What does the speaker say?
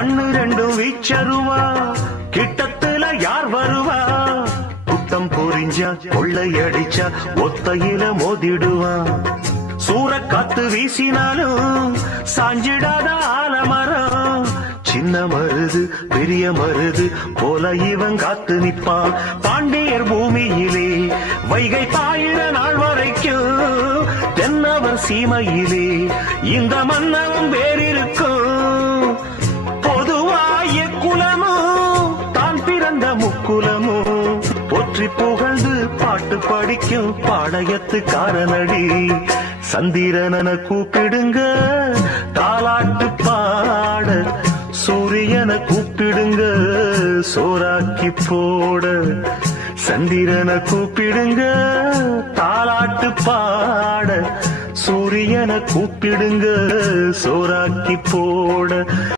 கண்ணு ரெண்டும் வீச்சருவா, கிட்டத்துல யார் வருவா? குட்டம் பொறிஞ்சா கொள்ளையடிச்சா ஒத்தையில மோதிடுவா. சூறக்காத்து வீசினாலும் சாஞ்சிடாத ஆலமரம். சின்ன மருது பெரிய மருது போல இவன் காத்து நிற்பான். பாண்டியர் பூமியிலே வைகை பாயிர நாள் வரைக்கும் தென்னவர் சீமையிலே இந்த மன்னவும் வேறிருக்கும். பொதுவாய குலமும் தான் பிறந்த முக்குலமும் போற்றி புகழ்ந்து பாட்டு படிக்கும் பாளையத்துக்காரனடி. சந்திரன கூப்பிடுங்க தாலாட்டு பாட, சூரியனை கூப்பிடுங்க சோறாக்கி போட. சந்திரனை கூப்பிடுங்க தாலாட்டு பாட, சூரியனை கூப்பிடுங்க சோறாக்கி போட.